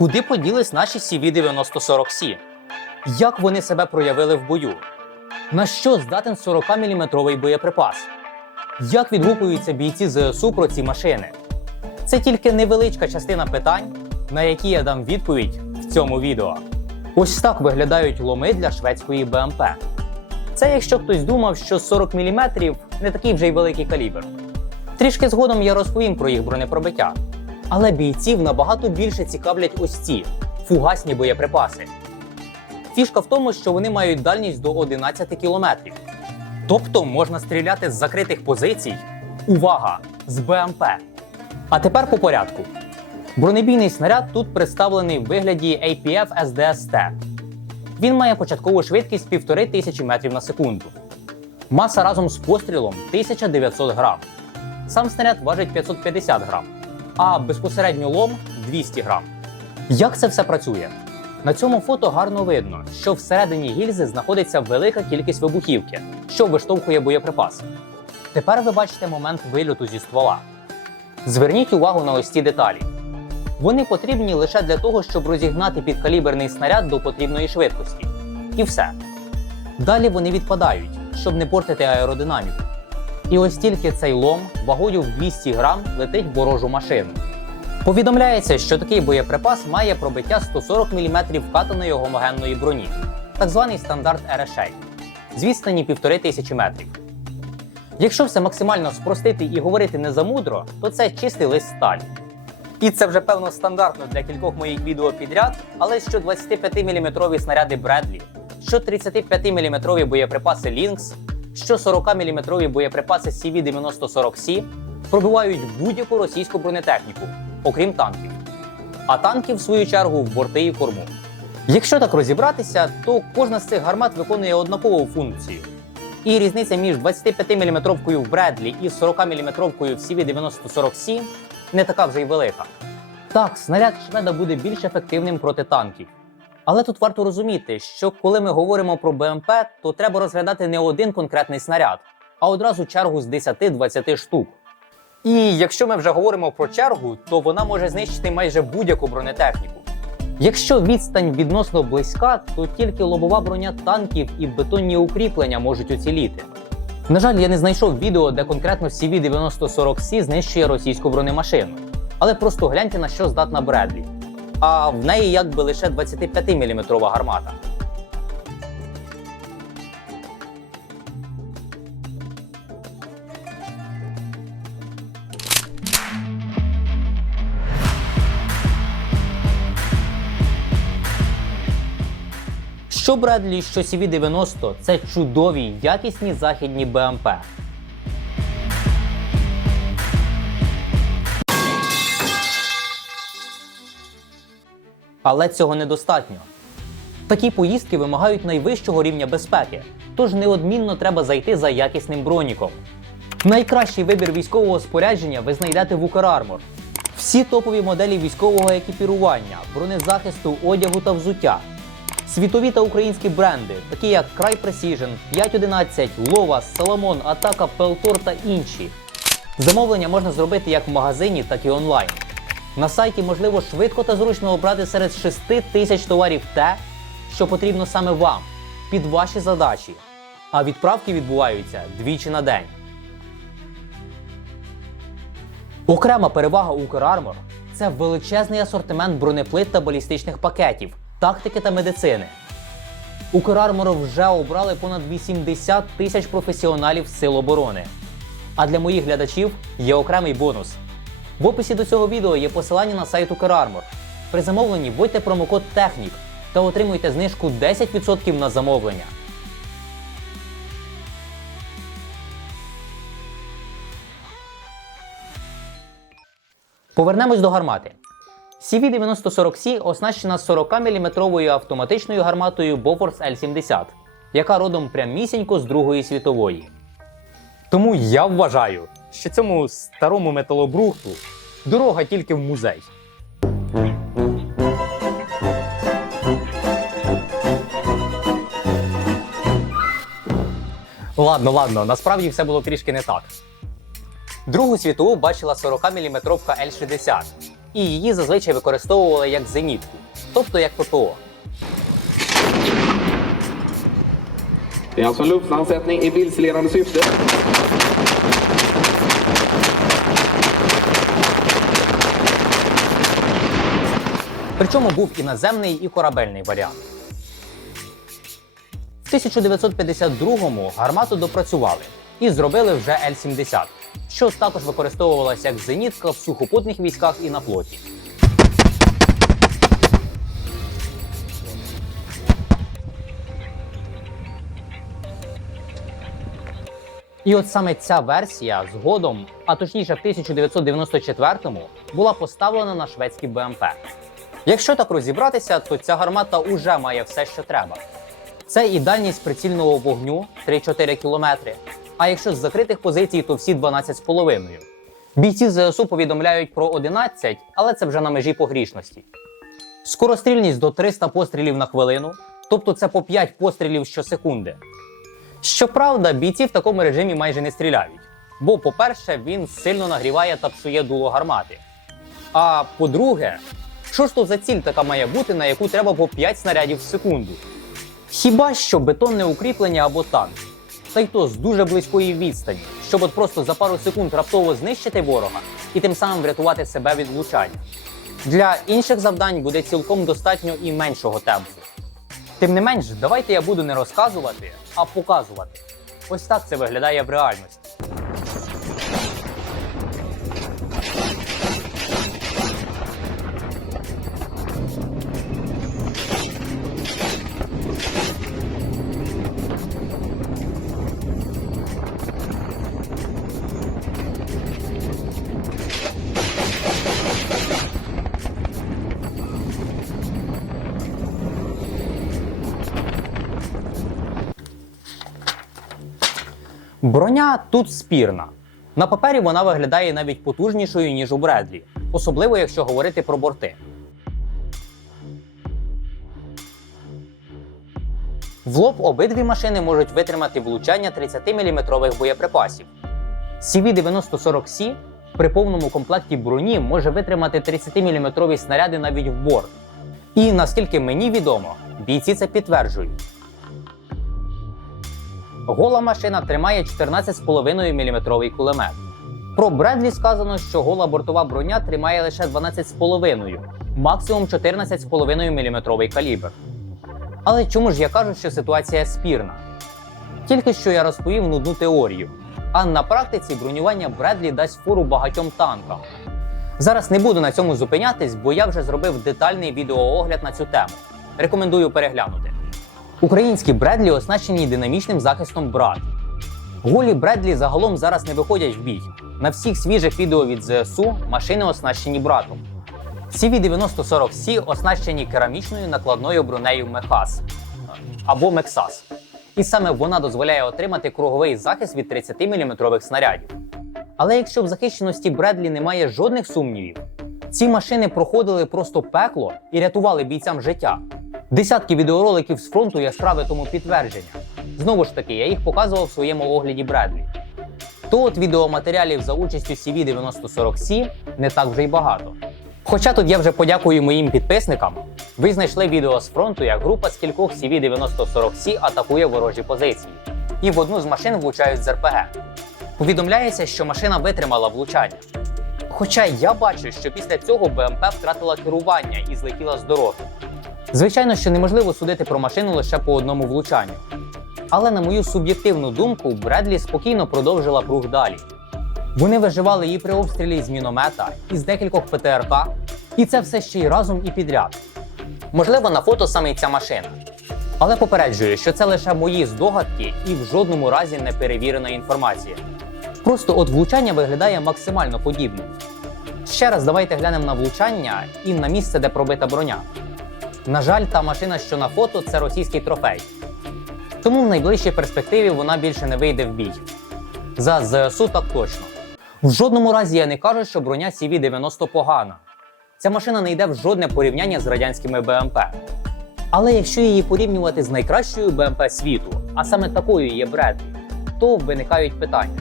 Куди поділись наші CV-9040C? Як вони себе проявили в бою? На що здатен 40-мм боєприпас? Як відгукуються бійці ЗСУ про ці машини? Це тільки невеличка частина питань, на які я дам відповідь в цьому відео. Ось так виглядають ломи для шведської БМП. Це якщо хтось думав, що 40 мм не такий вже й великий калібр. Трішки згодом я розповім про їх бронепробиття. Але бійців набагато більше цікавлять ось ці фугасні боєприпаси. Фішка в тому, що вони мають дальність до 11 кілометрів. Тобто можна стріляти з закритих позицій. Увага! З БМП. А тепер по порядку. Бронебійний снаряд тут представлений в вигляді APF SDST. Він має початкову швидкість 1500 метрів на секунду. Маса разом з пострілом 1900 грам. Сам снаряд важить 550 грам, а безпосередньо лом 200 грам. Як це все працює? На цьому фото гарно видно, що всередині гільзи знаходиться велика кількість вибухівки, що виштовхує боєприпас. Тепер ви бачите момент вильоту зі ствола. Зверніть увагу на ось ці деталі. Вони потрібні лише для того, щоб розігнати підкаліберний снаряд до потрібної швидкості. І все. Далі вони відпадають, щоб не портити аеродинаміку. І ось тільки цей лом вагою в 200 грам летить в ворожу машину. Повідомляється, що такий боєприпас має пробиття 140 мм вкатаної гомогенної броні, так званий стандарт RSA, з відстані 1500 метрів. Якщо все максимально спростити і говорити не замудро, то це чистий лист сталі. І це вже певно стандартно для кількох моїх відео підряд, але що 25-мм снаряди Бредлі, що 35-мм боєприпаси Lynx, що 40-мм боєприпаси CV-9040C пробивають будь-яку російську бронетехніку, окрім танків. А танки, в свою чергу, в борти і корму. Якщо так розібратися, то кожна з цих гармат виконує однакову функцію. І різниця між 25-мм в Бредлі і 40-мм в CV-9040C не така вже й велика. Так, снаряд шведа буде більш ефективним проти танків. Але тут варто розуміти, що коли ми говоримо про БМП, то треба розглядати не один конкретний снаряд, а одразу чергу з 10-20 штук. І якщо ми вже говоримо про чергу, то вона може знищити майже будь-яку бронетехніку. Якщо відстань відносно близька, то тільки лобова броня танків і бетонні укріплення можуть уціліти. На жаль, я не знайшов відео, де конкретно CV-9040C знищує російську бронемашину. Але просто гляньте на що здатна Бредлі. А в неї якби лише 25-мм гармата. Що Бредлі, що CV-90 це чудові, якісні західні БМП. Але цього недостатньо. Такі поїздки вимагають найвищого рівня безпеки, тож неодмінно треба зайти за якісним броніком. Найкращий вибір військового спорядження ви знайдете в Укрармор. Всі топові моделі військового екіпірування, бронезахисту, одягу та взуття. Світові та українські бренди, такі як Край Precision, 511, Lova, Salomon, Атака, Peltor та інші. Замовлення можна зробити як в магазині, так і онлайн. На сайті можливо швидко та зручно обрати серед 6 тисяч товарів те, що потрібно саме вам, під ваші задачі. А відправки відбуваються двічі на день. Окрема перевага Укрармор це величезний асортимент бронеплит та балістичних пакетів, тактики та медицини. Укрармор вже обрали понад 80 тисяч професіоналів Сил оборони. А для моїх глядачів є окремий бонус. В описі до цього відео є посилання на сайт Укрармор. При замовленні вводьте промокод Технік та отримуйте знижку 10% на замовлення. Повернемось до гармати. CV-9040C оснащена 40-мм автоматичною гарматою Bofors L70, яка родом прямісінько з Другої світової. Тому я вважаю, що цьому старому металобрухту дорога тільки в музей. Ладно, ладно, насправді все було трішки не так. Другу світову бачила 40-мм L60. і її зазвичай використовували як зенітку, тобто як ППО. Det är alltså luftlandsättning i vilseledande syfte. Причому був і наземний, і корабельний варіант. В 1952-му гармату допрацювали і зробили вже Л-70, що також використовувалася як зенітка в сухопутних військах і на флоті. І от саме ця версія згодом, а точніше в 1994-му, була поставлена на шведський БМП. Якщо так розібратися, то ця гармата уже має все, що треба. Це і дальність прицільного вогню 3-4 кілометри. А якщо з закритих позицій, то всі 12,5. Бійці ЗСУ повідомляють про 11, але це вже на межі погрішності. Скорострільність до 300 пострілів на хвилину, тобто це по 5 пострілів щосекунди. Щоправда, бійці в такому режимі майже не стріляють. Бо, по-перше, він сильно нагріває та псує дуло гармати. А по-друге, що ж то за ціль така має бути, на яку треба по 5 снарядів в секунду? Хіба що бетонне укріплення або танк. Та й то з дуже близької відстані, щоб от просто за пару секунд раптово знищити ворога і тим самим врятувати себе від влучання. Для інших завдань буде цілком достатньо і меншого темпу. Тим не менш, давайте я буду не розказувати, а показувати. Ось так це виглядає в реальності. Броня тут спірна. На папері вона виглядає навіть потужнішою, ніж у Бредлі, особливо якщо говорити про борти. В лоб обидві машини можуть витримати влучання 30-мм боєприпасів. CV-9040C при повному комплекті броні може витримати 30-мм снаряди навіть в борт. І наскільки мені відомо, бійці це підтверджують. Гола машина тримає 14,5 мм кулемет. Про Бредлі сказано, що гола бортова броня тримає лише 12,5, максимум 14,5 мм калібр. Але чому ж я кажу, що ситуація спірна? Тільки що я розповів нудну теорію, а на практиці бронювання Бредлі дасть фору багатьом танкам. Зараз не буду на цьому зупинятись, бо я вже зробив детальний відеоогляд на цю тему. Рекомендую переглянути. Українські Бредлі оснащені динамічним захистом брат. Голі Бредлі загалом зараз не виходять в бій. На всіх свіжих відео від ЗСУ машини оснащені братом. CV-9040C оснащені керамічною накладною бронею Мехас або Мексас. І саме вона дозволяє отримати круговий захист від 30-мм снарядів. Але якщо в захищеності Бредлі немає жодних сумнівів, ці машини проходили просто пекло і рятували бійцям життя. Десятки відеороликів з фронту яскраве тому підтвердження. Знову ж таки, я їх показував в своєму огляді Бредлі. То от відеоматеріалів за участю CV-9040C не так вже й багато. Хоча тут я вже подякую моїм підписникам, ви знайшли відео з фронту, як група з кількох CV-9040C атакує ворожі позиції. І в одну з машин влучають з РПГ. Повідомляється, що машина витримала влучання. Хоча я бачу, що після цього БМП втратила керування і злетіла з дороги. Звичайно, що неможливо судити про машину лише по одному влучанню. Але на мою суб'єктивну думку, Бредлі спокійно продовжила пруг далі. Вони виживали і при обстрілі з міномета, і з декількох ПТРК, і це все ще й разом і підряд. Можливо, на фото саме й ця машина. Але попереджую, що це лише мої здогадки і в жодному разі не перевірена інформація. Просто от влучання виглядає максимально подібно. Ще раз давайте глянемо на влучання і на місце, де пробита броня. На жаль, та машина, що на фото, це російський трофей. Тому в найближчій перспективі вона більше не вийде в бій. За ЗСУ так точно. В жодному разі я не кажу, що броня CV-90 погана. Ця машина не йде в жодне порівняння з радянськими БМП. Але якщо її порівнювати з найкращою БМП світу, а саме такою є Бредлі, то виникають питання.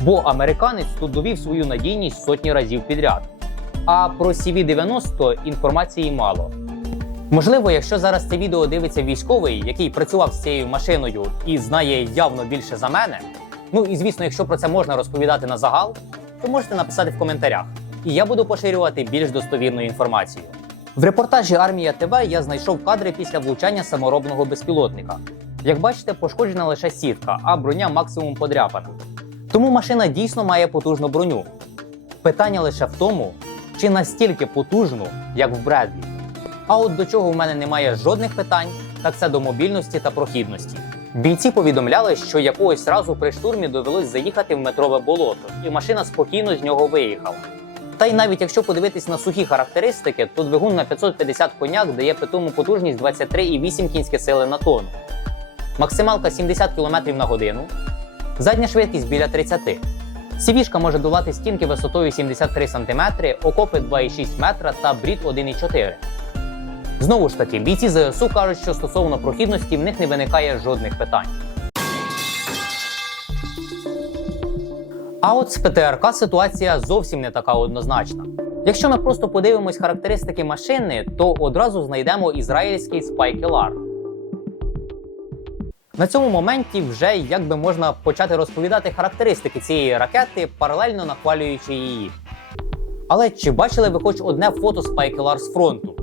Бо американець тут довів свою надійність сотні разів підряд. А про CV-90 інформації мало. Можливо, якщо зараз це відео дивиться військовий, який працював з цією машиною і знає явно більше за мене. Ну і звісно, якщо про це можна розповідати на загал, то можете написати в коментарях, і я буду поширювати більш достовірну інформацію. В репортажі Армія ТВ я знайшов кадри після влучання саморобного безпілотника. Як бачите, пошкоджена лише сітка, а броня максимум подряпана. Тому машина дійсно має потужну броню. Питання лише в тому, чи настільки потужну, як в Бредлі. А от до чого в мене немає жодних питань, так це до мобільності та прохідності. Бійці повідомляли, що якогось разу при штурмі довелось заїхати в метрове болото, і машина спокійно з нього виїхала. Та й навіть якщо подивитись на сухі характеристики, то двигун на 550 коняк дає питому потужність 23,8 кінські сили на тонну. Максималка 70 км на годину, задня швидкість біля 30. Сівішка може долати стінки висотою 73 см, окопи 2,6 метра та брід 1,4. Знову ж таки, бійці ЗСУ кажуть, що стосовно прохідності в них не виникає жодних питань. А от з ПТРК ситуація зовсім не така однозначна. Якщо ми просто подивимось характеристики машини, то одразу знайдемо ізраїльський Spike На цьому моменті вже як би можна почати розповідати характеристики цієї ракети, паралельно нахвалюючи її. Але чи бачили ви хоч одне фото Spike з фронту?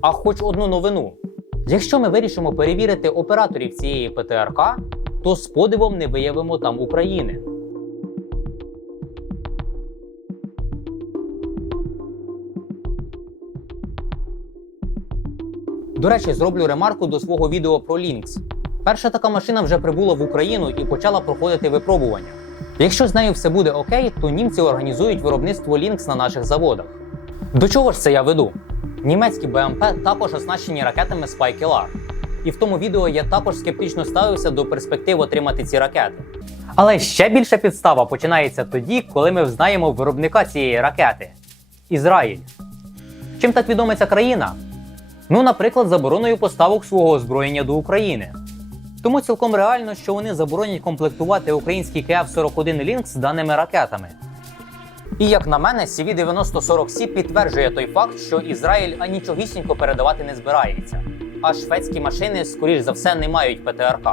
А хоч одну новину. Якщо ми вирішимо перевірити операторів цієї ПТРК, то з подивом не виявимо там України. До речі, зроблю ремарку до свого відео про Lynx. Перша така машина вже прибула в Україну і почала проходити випробування. Якщо з нею все буде окей, то німці організують виробництво Lynx на наших заводах. До чого ж це я веду? Німецькі БМП також оснащені ракетами Spike І в тому відео я також скептично ставився до перспектив отримати ці ракети. Але ще більша підстава починається тоді, коли ми взнаємо виробника цієї ракети Ізраїль. Чим так відома ця країна? Ну, наприклад, забороною поставок свого озброєння до України. Тому цілком реально, що вони заборонять комплектувати український КФ-41 Lynx даними ракетами. І як на мене, CV-9040C підтверджує той факт, що Ізраїль анічогісінько передавати не збирається, а шведські машини, скоріш за все, не мають ПТРК.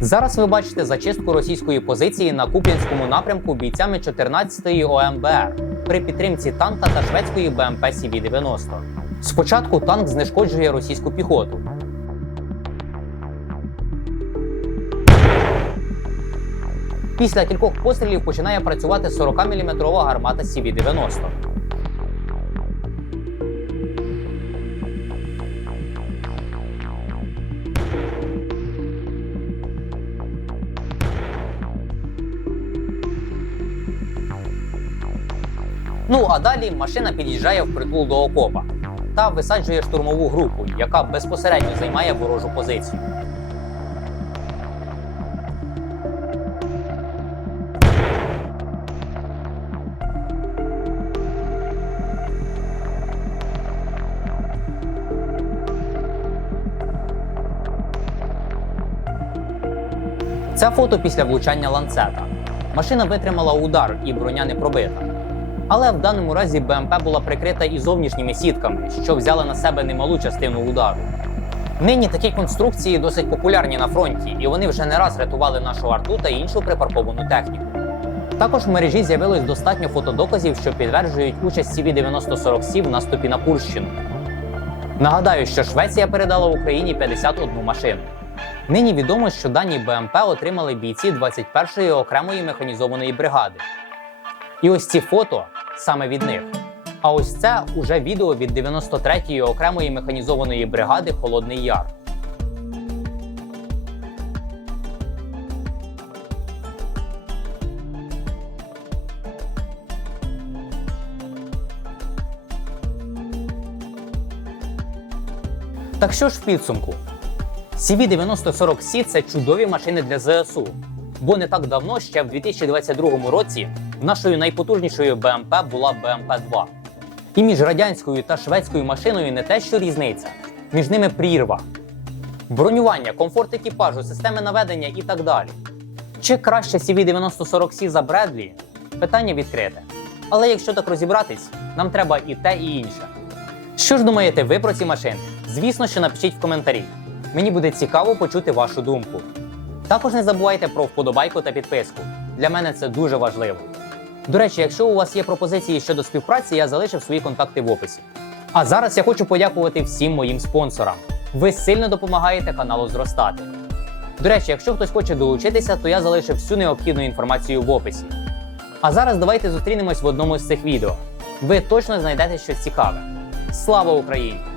Зараз ви бачите зачистку російської позиції на Куп'янському напрямку бійцями 14-ї ОМБР при підтримці танка та шведської БМП CV-90. Спочатку танк знешкоджує російську піхоту. Після кількох пострілів починає працювати 40-мм гармата CV-90. Ну а далі машина під'їжджає впритул до окопа та висаджує штурмову групу, яка безпосередньо займає ворожу позицію. Це фото після влучання ланцета. Машина витримала удар і броня не пробита. Але в даному разі БМП була прикрита і зовнішніми сітками, що взяли на себе немалу частину удару. Нині такі конструкції досить популярні на фронті, і вони вже не раз рятували нашу арту та іншу припарковану техніку. Також в мережі з'явилось достатньо фотодоказів, що підтверджують участь CV-9040C в наступі на Курщину. Нагадаю, що Швеція передала Україні 51 машину. Нині відомо, що дані БМП отримали бійці 21-ї окремої механізованої бригади. І ось ці фото саме від них. А ось це уже відео від 93-ї окремої механізованої бригади Холодний Яр. Так що ж в підсумку? CV-9040C – це чудові машини для ЗСУ. Бо не так давно, ще в 2022 році, нашою найпотужнішою БМП була БМП-2. І між радянською та шведською машиною не те, що різниця, між ними прірва. Бронювання, комфорт екіпажу, системи наведення і так далі. Чи краще CV9040C за Бредлі? Питання відкрите. Але якщо так розібратись, нам треба і те, і інше. Що ж думаєте ви про ці машини? Звісно, що напишіть в коментарі. Мені буде цікаво почути вашу думку. Також не забувайте про вподобайку та підписку. Для мене це дуже важливо. До речі, якщо у вас є пропозиції щодо співпраці, я залишив свої контакти в описі. А зараз я хочу подякувати всім моїм спонсорам. Ви сильно допомагаєте каналу зростати. До речі, якщо хтось хоче долучитися, то я залишив всю необхідну інформацію в описі. А зараз давайте зустрінемось в одному з цих відео. Ви точно знайдете щось цікаве. Слава Україні!